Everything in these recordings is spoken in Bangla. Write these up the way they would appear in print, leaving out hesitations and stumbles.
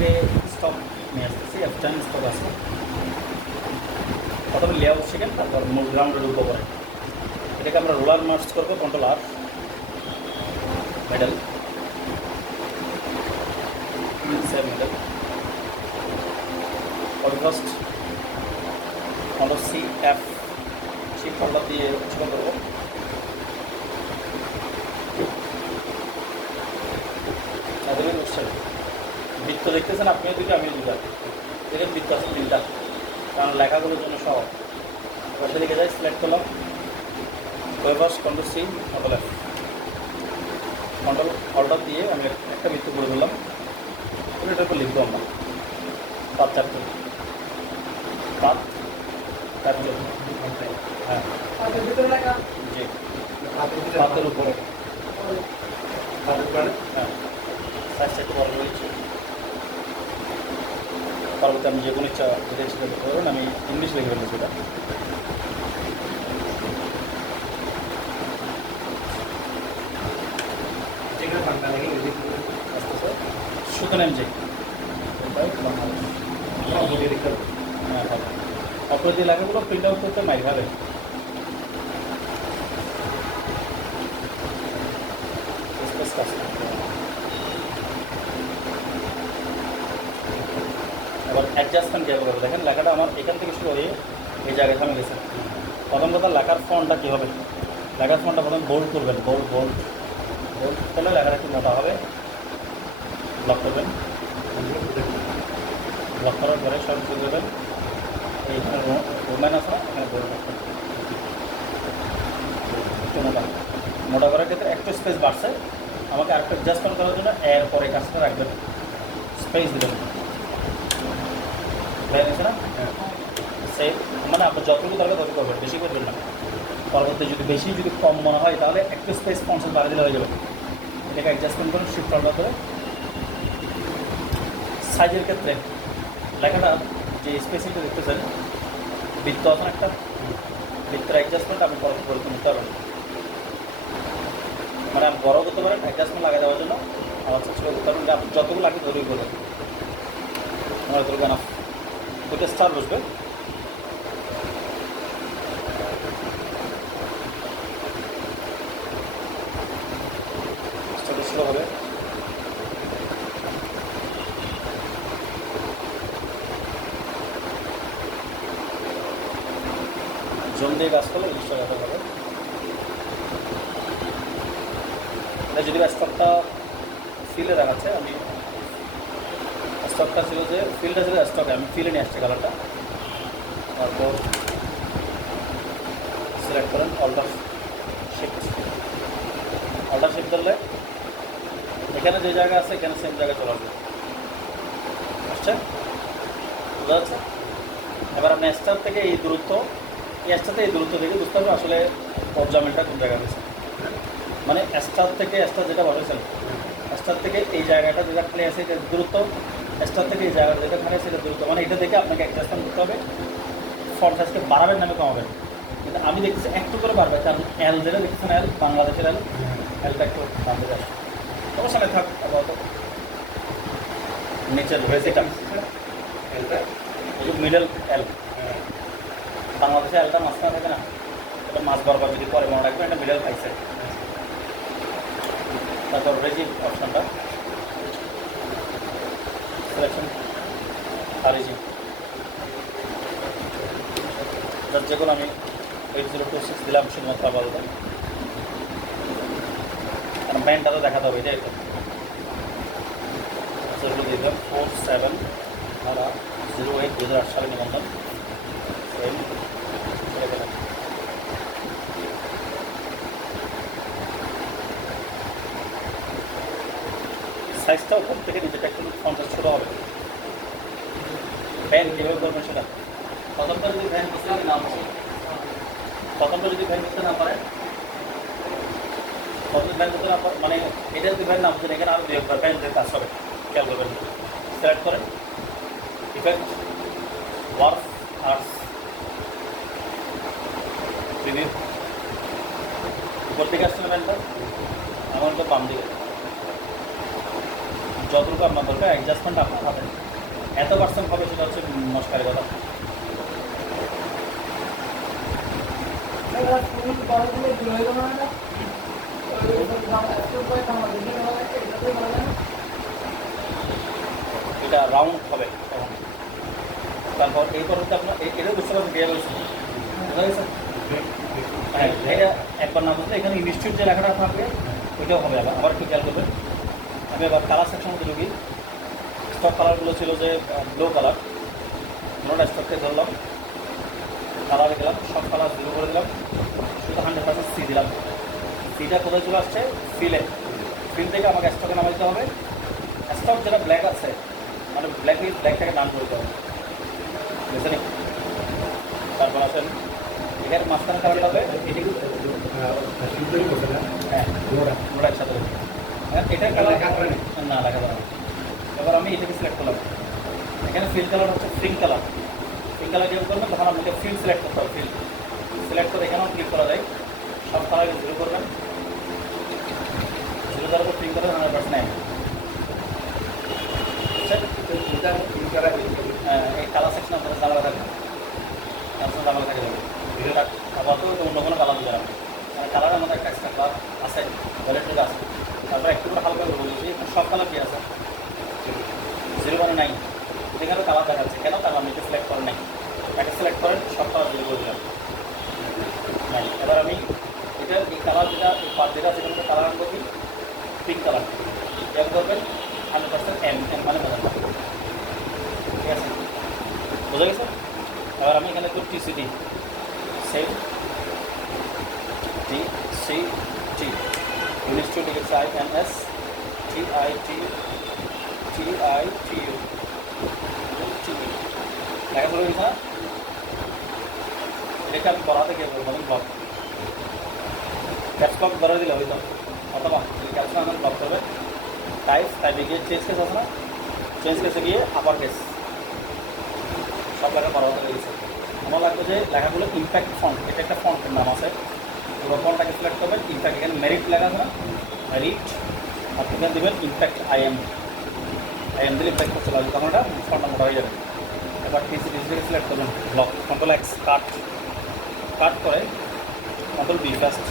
থেকে স্টক নিয়ে আসতেছি, F10 স্টক আছে। প্রথমে লেআউট শিখেন, তারপর মূল গ্রাউন্ডে ঢুকবো পরে। এটাকে আমরা রোলার মার্চ করবো, control R, medal, save medal, first control C F, shift control দিয়ে ছোটো করবো। বৃত্ত দেখতেছেন আপনিও দুটো আমিও দুটা, এরকম বৃত্ত আছে তিনটা, কারণ লেখাগুলোর জন্য সহজ। এবার সেদিকে যাই, সিলেক্ট করলাম, ওয়েবাস control C, control F, control alter দিয়ে আমি একটা বৃত্ত করে দিলাম। এটার উপর লিখবো আমরা পাঁচ চ্যাপ্টার, পাঁচ চ্যাপ্টার, হ্যাঁ জি, পাতের উপরে, হ্যাঁ সাইজটা একটু বড় রয়েছে। পরবর্তী আমি যে কোনো ইচ্ছা যেটা ইচ্ছা করতে পারবেন, আমি ইংলিশ লিখে ফেলেছি এটা। সুতরাং যে হ্যাঁ হবে অপরাধী লেখাগুলো প্রিন্ট আউট করতে মাই ভাবে। এবার অ্যাডজাস্টমেন্ট কীভাবে করবো দেখেন, লেখাটা আমার এখান থেকে শুরু হয়ে এই জায়গায় থামে গেছে। প্রথম কথা লেখার ফন্টটা কী হবে, লেখার ফন্টটা প্রথম বোল্ড করবেন, বোল্ড বোল্ড বোল্ড করলে লেখাটা একটু মোটা হবে। ব্লক করবেন, ব্লক করার পরে সব কিছু দেবেন। এইখানে রোম্যান আছে না, এখানে বোল্ড করবেন একটু মোটা। মোটা করার ক্ষেত্রে একটু স্পেস বাড়ছে, আমাকে আরেকটু অ্যাডজাস্টমেন্ট করার জন্য এর পরে কাজটা রাখবেন, স্পেস দেবেন। দেখা গেছে না, সেই মানে আপনার যতটুকু দরকার তত করবেন, বেশি করবেন না। পরবর্তী যদি কম মনে হয় তাহলে একটু স্পেস কনসেন্ট বাড়িয়ে দিলে হয়ে যাবে। এটাকে অ্যাডজাস্টমেন্ট করুন, শিফট অল্টার করে। সাইজের ক্ষেত্রে লেখাটা যে স্পেসিংটা দেখতেছেন, বৃত্ত আছে একটা, বৃত্তের অ্যাডজাস্টমেন্ট আপনি পরিবর্তন করতে পারবেন, মানে আপনি বড় করতে পারেন অ্যাডজাস্টমেন্ট লাগিয়ে দেওয়ার জন্য। আমার চেষ্টা করতে পারবেন যে আপনি যতগুলো লাগে ততই করবেন। আমার ধরবে না, দুটো স্টার বসবে। স্টার হবে, জোন দিয়ে কাজ করলে জিনিসটা দেখা হবে। এটা যদি স্টকটা ফিলে দেখাচ্ছে, আমি স্টকটা ছিল যে ফিলটা ছিল স্টকে, আমি ফিলে নিয়ে আসছি কালারটা। তারপর সিলেক্ট করেন, অল্টার শিফট, অল্টার শিফট করলে এখানে যে জায়গা আছে এখানে সেম জায়গায় চলে আসবে। আসছে, বোঝা যাচ্ছে? এবার আপনি স্টার থেকে এই দূরত্ব, এই স্টারতে এই দূরত্ব থেকে বুঝতে হবে আসলে পর্যামেলটা কোন জায়গায় হয়েছে। মানে স্টার থেকে স্টার যেটা বলেছেন, স্টার থেকে এই জায়গাটা যেটা খালি আছে এটা দূরত্ব, স্টার থেকে এই জায়গাটা যেটা খালি আছে এটা দূরত্ব। মানে এটা দেখে আপনাকে অ্যাডজাস্টমেন্ট করতে হবে, ফন্ট সাইজকে বাড়াবেন নামে কমাবেন। কিন্তু আমি দেখতেছি একটু করে বাড়বে, কারণ এল যেটা দেখতেছেন এল, বাংলাদেশের এল, এলটা একটু বাড়তে যাচ্ছে। তোমার সামনে থাক আপাতত নিচের বেসিকটা এলটা, এই মিডল এল, বাংলাদেশে এলটা মাঝখানে থাকে না, এটা মাছ বরাবর যদি পরে মনে রাখবেন, এটা মিডল পাইছে। তারপর রেজিম অপশানটা সিলেকশন আর রেজিম, যার যেগুলো আমি 8026 দিলাম শুধুমাত্র আপাতত, কারণ ব্যান্ডটা তো দেখাতে হবে, এটাই তো। সেগুলো দিয়ে দিলাম 47/08 2008 সালে নিবন্ধন। সাইজটা ওখান থেকে নিজেটা একটু 50 ছোটো হবে। ফ্যান কীভাবে করবেন সেটা প্রথমটা যদি ফ্যান করতে না পারে, প্রথমটা যদি ফ্যান করতে না পারে, প্রথম ফ্যান করতে না পারে মানে এটা যদি ফ্যান না বুঝেন, এখানে আরও 2 ফ্যানের কাজ হবে, খেয়াল করবেন। সিলেক্ট করেন ইফেক্ট, ওয়ার্ক আর্টস, প্রিভিউ, উপর দিকে আসছে না ফ্যানটা, আমার তো বাম দিকে যতটুকু আপনার দরকার অ্যাডজাস্টমেন্ট আপনার হাতে, এত পার্সেন্ট হবে সেটা হচ্ছে নমস্কারের কথা। এটা রাউন্ড হবে এখন। তারপর এই পরবর্তী আপনার এটাও বুঝতে পারবেন ক্লিয়ার বুঝতে বোঝা গেছে? হ্যাঁ, এটা একবার না বুঝলে এখানে ইনস্টিটিউট যে লেখাটা থাকবে ওইটাও হবে। আবার একটু খেয়াল করবেন। আমি আবার কালার সেকশন মধ্যে ঢুকি। স্টক কালারগুলো ছিল যে ব্লু কালার, নোটা স্টককে ধরলাম, কালারে গেলাম, সব কালার জিরো করে দিলাম, শুধু 100% সি দিলাম। সিটা কোথায় চলে আসছে? ফিলে। ফিল থেকে আমাকে স্টকে নামা দিতে হবে। স্টক যেটা ব্ল্যাক আছে, মানে ব্ল্যাকটাকে ডান করে দিতে হবে, বুঝছেন? তারপর আসেন এখানে মাঝখানে কালারটা হবে এটি, হ্যাঁ নোটা একসাথে হবে। এটা কালার না লেখা যাবে না। এবার আমি এটাকে সিলেক্ট করলাম। এখানে ফিল কালার হচ্ছে ফ্রিং কালার। ফ্রিং কালার যেমন করবেন তখন আপনাকে ফিল সিলেক্ট করতে হবে। ফিল সিলেক্ট করে এখানেও ক্লিক করা যায়। সব কালারকে জিরো করবেন, জিরো করার পর ফ্রিং কালার 100% নেন। এই কালার সেকশন আপনাদের জানালা থাকবে, জানালা থাকে যাবে। ভিডিওটা আপাতত অন্য কোনো কালার দিতে হবে, মানে কালার আমাদের একটা এক্সট্রা কালার আছে, ভ্যালেটটা আছে। তারপর একটু করে হালকা করে বলেছি সব কালার কি আছে, জিরো মানে নাই। এখানেও কালার দেখাচ্ছে কেন? কারণ আমি এটা সিলেক্ট করেন নাই। একটা সিলেক্ট করেন, সব কালার জিরো করে দিলাম নাই। এবার আমি এটা এই কালার যেটা এই পার্ট যেটা আছে সেখানে কালার আনবো কি পিঙ্ক কালার, এম করবেন 100% এম মানে বোঝান, ঠিক আছে? বোঝা গেছে? এবার আমি এখানে করছি TCT same T C T institute লিখেছে INS TIT TITU লেখা শুরু হয়েছে না? এটা আমি পড়াতে গিয়ে বলবো ব্লক ক্যাপস ব্লক ধরে দিলে হয়তো, অথবা ক্যাপস আমার ব্লক করবে। টাইপে গিয়ে চেঞ্জ কেস আছে না, চেঞ্জ কেসে গিয়ে আপার কেস সব লেখা পড়াতে লেগেছে। আমার লাগবে যে লেখাগুলো ইম্প্যাক্ট ফন্ট, এটা একটা ফন্টের নাম আছে, পুরো ফন্টটাকে সিলেক্ট করবেন। ইম্প্যাক্ট এখানে মেরিট লেখা আছে না, মেরিট আপনি এখানে দেবেন ইম্প্যাক্ট IM দিলে ইম্প্যাক্ট করতে লাগবে, তখন এটা ফন্টটা মোটা হয়ে যাবে। এবার টিসিটি সিলেক্ট করবেন, ব্লক Ctrl+X কাট করে Ctrl+B ফার্স্ট।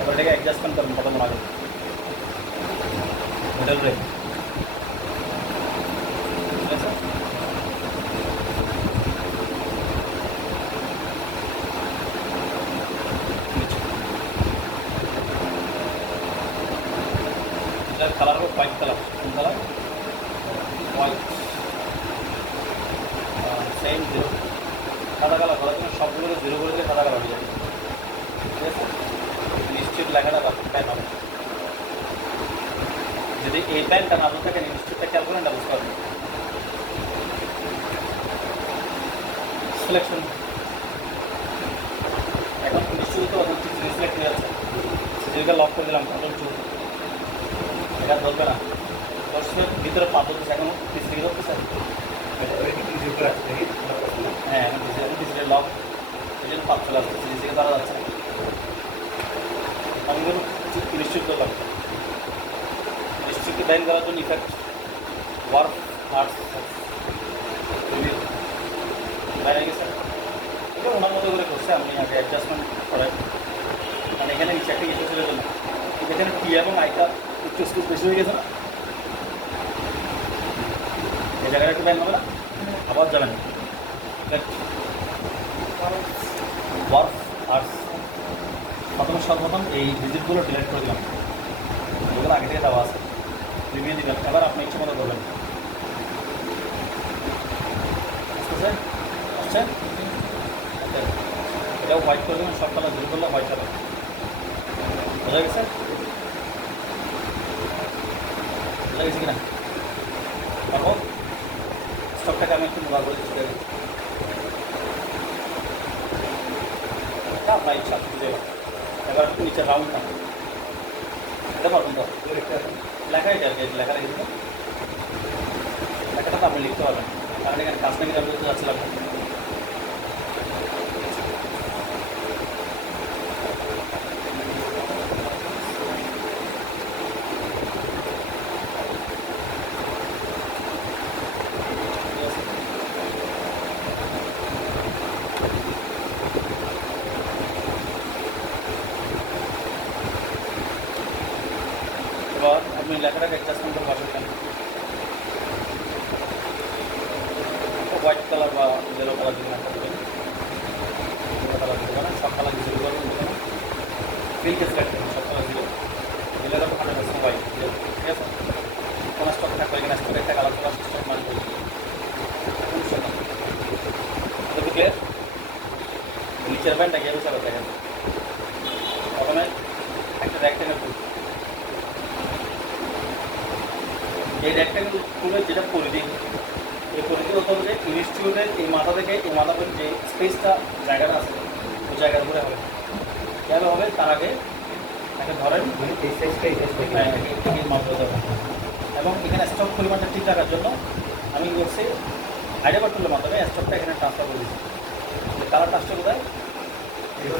এবার এটাকে অ্যাডজাস্টমেন্ট করবেন কত মনে হবে মিডল ব্রেক, ঠিক আছে? এটার কালার হবে হোয়াইট কালার। কোন কালার? হোয়াইট। সেম জিরো, সাদা কালার করার জন্য সবগুলোকে জিরো করে দিলে সাদা কালার হয়ে যাবে, ঠিক আছে? নিশ্চিত লেখাটা প্যান হবে। যদি এই প্যানটা না থাকে নিশ্চিতটা খেয়াল করেন, এটা বুঝতে পারবেন। সিলেকশন এখন নিশ্চিত তো সিলেক্ট হয়ে যাচ্ছে, সিজিলকে লক করে দিলাম Ctrl+2, এটা ধরবে না। দর্শকের ভিতরে পা ধরতেছে, এখন পিছিয়ে ধরতেছে, হ্যাঁ এখন পিছিয়ে লক, এই জন্য পাত চলে আসছে, সিজিকে ধরা যাচ্ছে না। আমি কোনো নিশ্চিত করলাম, নিশ্চিতকে ব্যান করার জন্য ইফেক্ট ওয়ার্ক আর্টস বাইরে গেছে। এটা ওনার মতো করে করছে, আপনি আগে অ্যাডজাস্টমেন্ট করেন। মানে এখানে নিচে একটা ইস্যু ছিল না, এখানে টি এবং আইটা একটু স্কুল বেশি হয়ে গেছে না, এই জায়গাটা একটু ব্যান হবে না, আবার যাবেন ওয়ার্ক আর্টস। সর্বপ্রথম এই ভিজিটগুলো ডিলিট করে দিলাম, যেগুলো আগে থেকে দেওয়া আছে, রিভিউ দিবেন। এবার আপনি ইচ্ছে মতো করবেন, আসছে আসছে এটাও হোয়াইট করে দেবেন, সব কালার জিরো করলে হোয়াইট হবে, বোঝা গেছে? বোঝা গেছে কিনা? তারপর স্টকটাকে আমি একটু মোড়া করে দিচ্ছি, আপনার ইচ্ছা দেবেন। এবার একটু নিচে রাউন্ড না এটা পারবেন তো লেখাই আর লেখা রেখে দেবেন, লেখাটা তো আপনি লিখতে পারবেন, কারণ এখানে কাজ নাকি আপনি যাচ্ছে লাগবে। লেখাটাকে অ্যাডজাস্টমেন্ট করে পাশে কেন হোয়াইট কালার বা ইয়েলো কালার দিবেন একটা দেবেন, ইয়েলো কালার দিতে পারেন, সব কালার দিতে পারবেন দেবেন, ফিলকে সিলেক্ট করবেন, সব কালার দিলে দিলে এরকম 100% হোয়াইট, ঠিক আছে? কোনো স্টক থাকবে এখানে স্টক একটা কালার করার স্টক মানে করবে ক্লিয়ার। নিচের ব্যান্ডটা গিয়ে বসে দেখেন প্রথমে একটা রেক্টেঙ্গেল টুল, এই রেক্টেঙ্গেল টুলের যেটা পরিধি, এই পরিধি হতে হবে যে ইনস্টিটিউটের এই মাথা থেকে এই মাথা পর্যন্ত যে স্পেসটা জায়গাটা আছে ওই জায়গার উপরে হবে, কীভাবে হবে তার আগে একটা ধরেন মাপতে হবে। এবং এখানে স্টক পরিমাণটা ঠিক রাখার জন্য আমি করছি আইডিয়া টুলের মাধ্যমে স্টকটা এখানে ট্রান্সফার করে দিচ্ছি। কালার ট্রান্সফার কোথায়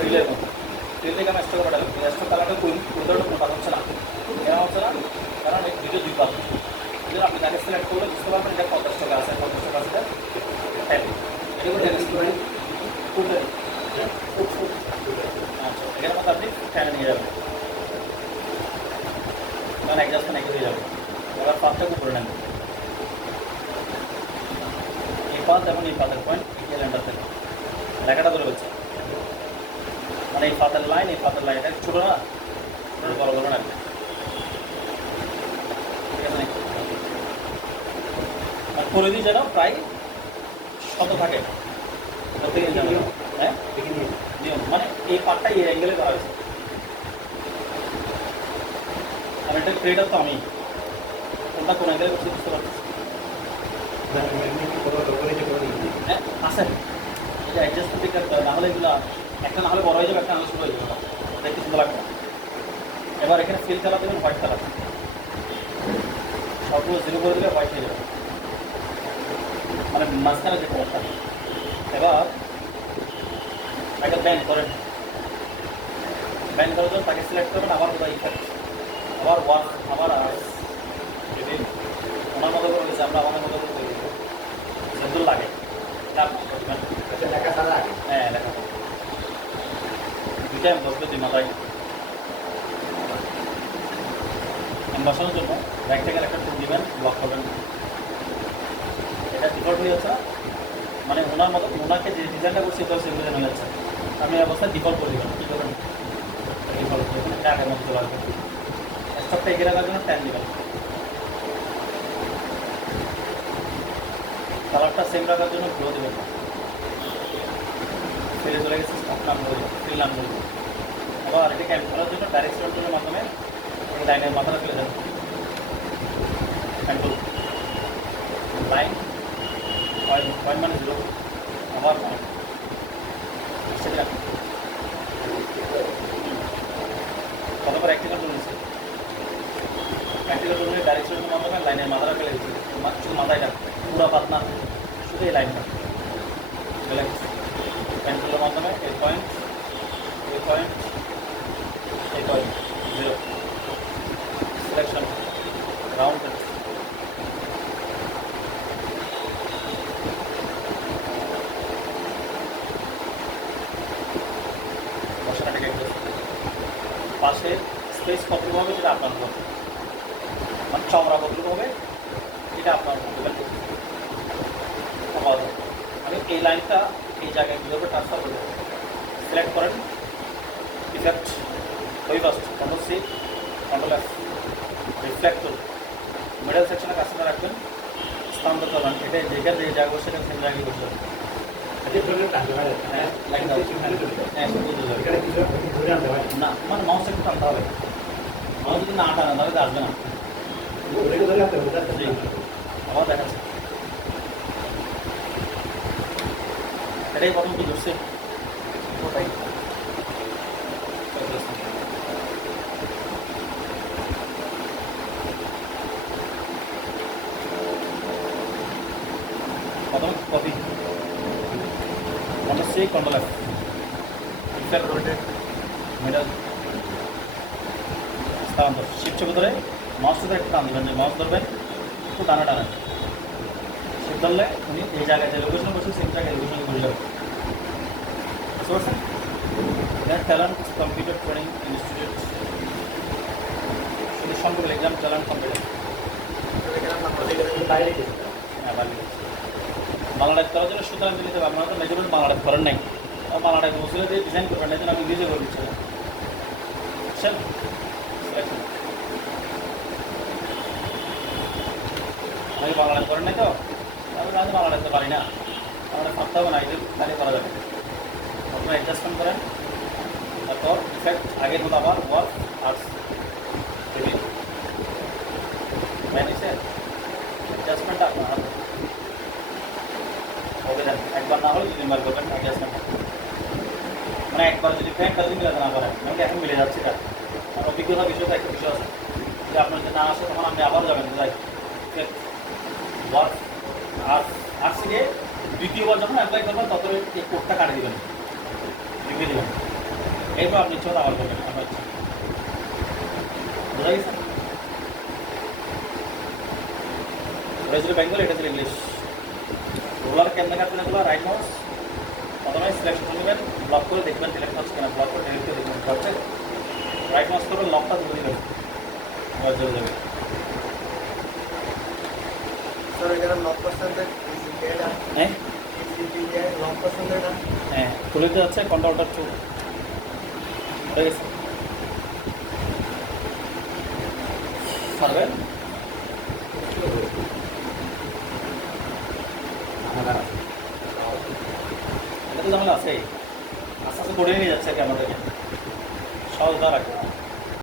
ফিলের মধ্যে, ফিল থেকে আমি স্টক পাঠালাম, স্টক কালারটা উদাহরণ কোনো কাজ হচ্ছে না, কেন হচ্ছে না? কারণ এই ভিডিও দুই পাত, এই আপনি তাকে সিলেক্ট করলে বুঝতে পারবেন এটা 50 টাকা আছে, 50 টাকা আছে, এটা করে আচ্ছা এখানে মধ্যে আপনি ফ্যানে নিয়ে যাবেন, কারণ অ্যাডজাস্টমেন্ট একই হয়ে যাবে। ওরা পাতটাকে উপরে নেন, এই পাত এবং এই পাতের পয়েন্ট ক্যালেন্ডার থেকে লেখাটা ধরে হচ্ছে, মানে এই পাতের লাইন এই পাতের লাইন এটা ছোটো না, বড় বড় না, ঠিক আছে? আর পরিধি যেন প্রায় শত থাকে, হ্যাঁ নিয়ম মানে এই পার্টটা এই অ্যাঙ্গেলে করা হয়েছে, আর এটা ক্রিয়েটার তো আমি কোনটা কোন অ্যাঙ্গেলে করছি বুঝতে পারছি, হ্যাঁ আসেন এই যে অ্যাডজাস্টমেন্ট করতে হয়, নাহলে এগুলো একটা না হলে বড় হয়ে যাবে, একটা না হলে ছোটো হয়ে যাবে, দেখতে সুন্দর লাগবে। এবার এখানে ফিল কালার দেবেন হোয়াইট কালার, সবগুলো 0 করে দিলে হোয়াইট হয়ে যাবে, মানে মাঝখানে যে কালারটা। এবার একটা ব্যান্ড করেন, ব্যান্ড করার জন্য তাকে সিলেক্ট করবেন, আবার কোথায় ইফেক্ট, আবার ওয়ান, আবার যদি ওনার মতো করে দিয়েছে আমরা আমাদের মতো করে দিই সুন্দর লাগে, লেখা ছাড়া আগে হ্যাঁ লেখা দুইটা বসবে দুই মাথায় বসানোর জন্য রেক্টেঙ্গেল একটা টুল দিবেন, ব্লক করবেন, এটা ডিফল্ট হয়ে যাচ্ছে, মানে ওনার মতো ওনাকে যে ডিজাইনটা করছে সেটা সেগুলো হয়ে যাচ্ছে, আপনি অবস্থায় ডিফল্ট করে দেবেন, কী করবেন ডিফল্ট করবেন, এটা আগের মতো চলে আসবে, স্টকটা এগিয়ে রাখার জন্য ট্যান দেবেন, কালারটা সেম রাখার জন্য গ্লো দেবেন, ফিরে চলে গেছে স্টক নাম করে ফিল নাম করবে। আবার এটা ক্যাম্প করার জন্য ডাইরেক্ট সিলেক্টের মাধ্যমে এই লাইনের মাথাটা ফেলে দেবেন, কন্ট্রোল লাইন পয়েন্ট মানে 0 আবার পয়েন্ট সেটা কতবার অ্যাক্টিভ করে নিচ্ছে, অ্যাক্টিভ করে ডাইরেক্ট সিলেক্টের মাধ্যমে লাইনের মাথাটা ফেলে দিচ্ছে, শুধু মাথায় রাখবে পুরো পাত না, শুধু এই লাইনটা ফেলে দিচ্ছে পেন্সিলের মাধ্যমে এই পয়েন্ট 0 সিলেকশন রাউন্ড বসাটাকে পাশে স্পেস কতটুকু হবে সেটা আপনার উপর, মানে চওড়া কতটুকু হবে এটা আপনার উপর। আমি এই লাইনটা এই জায়গায় কীভাবে ট্রান্সফার করব, সিলেক্ট করেন ইফেক্ট ওই first control C control F reflect middle সেকশনে কাজটা রাখবেন, স্থানান্তর করবেন, এটা যেখানে যে জায়গা সেটা সেম জায়গায় বসে না, মানে মাউস একটু টানতে হবে, মাউস যদি না টানা তাহলে তো আসবে না, আবার দেখাচ্ছে এটাই প্রথম কি ধরছে ওটাই প্রথম copy control C control F effect rotate middle স্থানান্তর শিফট ধরে মাউসটা ধরে একটু টান দেবেন, যে মাউস ধরবেন একটু টানা টানা শিফট ধরলে উনি এই জায়গায় যে লোকেশনে বসে সেই জায়গায় লোকেশনে বসে যাবে, বুঝতে পারছেন? ট্যালেন্ট কম্পিউটার ট্রেনিং ইনস্টিটিউট শুধু সম্পূর্ণ এক্সাম চালান কমপ্লিট আছে। হ্যাঁ বাড়ি বাংলাটাইপ করার জন্য সুতরাং দিতে হবে। আপনারা তো মেজরমেন্ট বাংলাটাইপ করেন নাই, বাংলাটাইপ মুসলে দিয়ে ডিজাইন করবেন না, আমি ইংরেজি করে দিচ্ছিলাম। বুঝছেন? আমি বাংলাটাইপ করেন নাই তো, আমি বাংলাটাইপ তো পারি না, বাংলাটা ভাবতে হবে না, এটা খালি করা যাবে। আপনারা অ্যাডজাস্টমেন্ট করেন, তারপর ইফেক্ট আগের মতো আবার ওয়ার্ক আর্টস টেবিল ম্যানেজে অ্যাডজাস্টমেন্টটা আপনার হবে দেন। একবার না হলে 2-3 বার করবেন অ্যাডজাস্টমেন্ট। মানে একবার যদি ফ্যানটা যদি মিলাতে না পারেন, আমি এখন মিলে যাচ্ছি না, আমার অভিজ্ঞতা বিষয়টা একটা বিষয় আছে যে আপনার যদি না আসে তখন আপনি আবার যাবেন যাই ওয়ার্ক আর্টস গিয়ে দ্বিতীয়বার যখন অ্যাপ্লাই করবেন তত এই কোডটা কাটে দেবেন, লিখে দেবেন, এরপর আপনি ইচ্ছা আবার করবেন আপনার ইচ্ছা। বোঝা গেছে? ওটা ছিল বেঙ্গল, এটা ছিল ইংলিশ। রোলার কেমনে কাটবেন এগুলো? রাইট মাউস প্রথমে সিলেকশন করবেন, ব্লক করে দেখবেন সিলেক্ট হচ্ছে কিনা, ব্লক করে ডিলিট করে দেখবেন হচ্ছে। রাইট মাউস করবেন, লকটা ধরে দেবেন, আবার চলে যাবে। হ্যাঁ হ্যাঁ খুলে দিতে যাচ্ছে কন্ট্রোলটা টু হয়ে গেছে পারবেন।